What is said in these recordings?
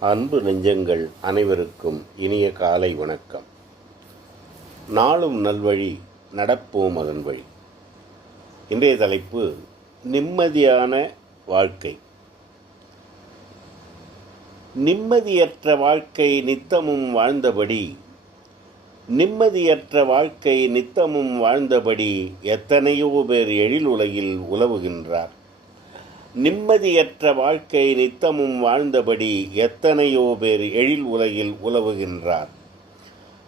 அன்பு நெஞ்சங்கள் அனைவருக்கும் இனிய காலை வணக்கம். நாளும் நல்வழி நடப்போம் அதன் வழி. இன்றைய தலைப்பு நிம்மதியான வாழ்க்கை. நிம்மதியற்ற வாழ்க்கை நித்தமும் வாழ்ந்தபடி நிம்மதியற்ற வாழ்க்கை நித்தமும் வாழ்ந்தபடி எத்தனையோ பேர் எழில் உலகில் உலவுகின்றார். நிம்மதியற்ற வாழ்க்கை நித்தமும் வாழ்ந்தபடி எத்தனையோ பேர் எழில் உலகில் உலவுகின்றார்.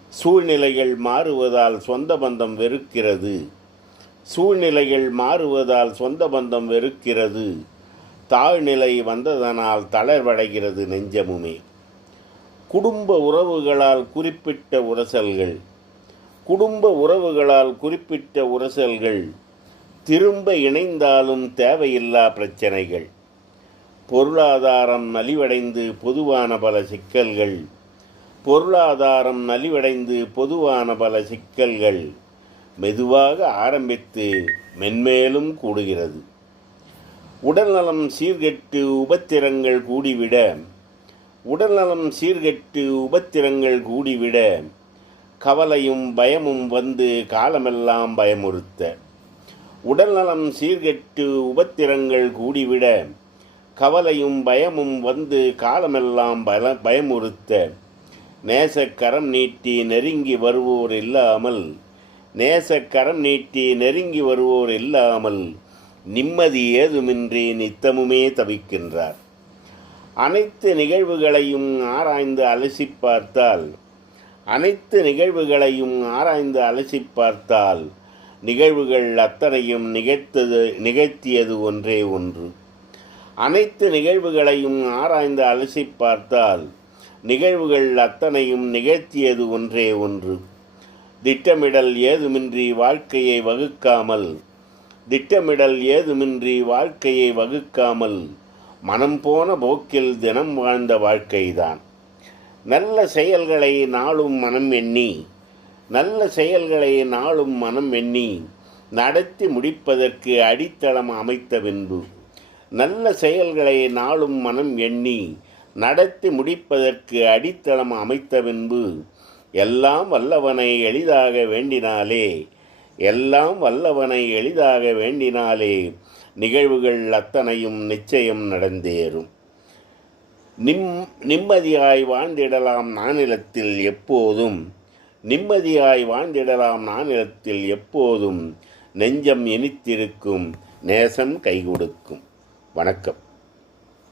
சூழ்நிலைகள் மாறுவதால் சொந்த பந்தம் வெறுக்கிறது. சூழ்நிலைகள் மாறுவதால் சொந்த பந்தம் வெறுக்கிறது. தாழ்நிலை வந்ததனால் தளர்வடைகிறது நெஞ்சமுமே. குடும்ப உறவுகளால் குறிப்பிட்ட உரசல்கள். குடும்ப உறவுகளால் குறிப்பிட்ட உரசல்கள். திரும்ப இணைந்தாலும் தேவையில்லா பிரச்சனைகள். பொருளாதாரம் நலிவடைந்து பொதுவான பல சிக்கல்கள். பொருளாதாரம் நலிவடைந்து பொதுவான பல சிக்கல்கள் மெதுவாக ஆரம்பித்து மென்மேலும் கூடுகிறது. உடல்நலம் சீர்கெட்டு உபத்திரங்கள் கூடிவிட உடல்நலம் சீர்கெட்டு உபத்திரங்கள் கூடிவிட கவலையும் பயமும் வந்து காலமெல்லாம் பயமுறுத்த. உடல்நலம் சீர்கெட்டு உபத்திரங்கள் கூடிவிட கவலையும் பயமும் வந்து காலமெல்லாம் பல பயமுறுத்த நேசக்கரம் நீட்டி நெருங்கி வருவோர் இல்லாமல் நேசக்கரம் நீட்டி நெருங்கி வருவோர் இல்லாமல் நிம்மதி ஏதுமின்றி நித்தமுமே தவிக்கின்றார். அனைத்து நிகழ்வுகளையும் ஆராய்ந்து அலசி பார்த்தால் அனைத்து நிகழ்வுகளையும் ஆராய்ந்து அலசி பார்த்தால் நிகழ்வுகள் அத்தனையும் நிகழ்த்தது நிகழ்த்தியது ஒன்றே ஒன்று. அனைத்து நிகழ்வுகளையும் ஆராய்ந்து அலசி பார்த்தால் நிகழ்வுகள் அத்தனையும் நிகழ்த்தியது ஒன்றே ஒன்று. திட்டமிடல் ஏதுமின்றி வாழ்க்கையை வகுக்காமல் திட்டமிடல் ஏதுமின்றி வாழ்க்கையை வகுக்காமல் மனம் போன போக்கில் தினம் வாழ்ந்த வாழ்க்கைதான். நல்ல செயல்களை நாளும் மனம் எண்ணி நல்ல செயல்களை நாளும் மனம் எண்ணி நடத்தி முடிப்பதற்கு அடித்தளம் அமைத்த பின்பு நல்ல செயல்களை நாளும் மனம் எண்ணி நடத்தி முடிப்பதற்கு அடித்தளம் அமைத்த பின்பு எல்லாம் வல்லவனை எளிதாக வேண்டினாலே எல்லாம் வல்லவனை எளிதாக வேண்டினாலே நிகழ்வுகள் அத்தனையும் நிச்சயம் நடந்தேறும். நிம் நிம்மதியாய் வாழ்ந்திடலாம் நானிலத்தில் எப்போதும். நிம்மதியாய் வாழ்ந்திடலாம் நானிலத்தில் எப்போதும். நெஞ்சம் இனித்திருக்கும். நேசம் கை கொடுக்கும் வணக்கம்.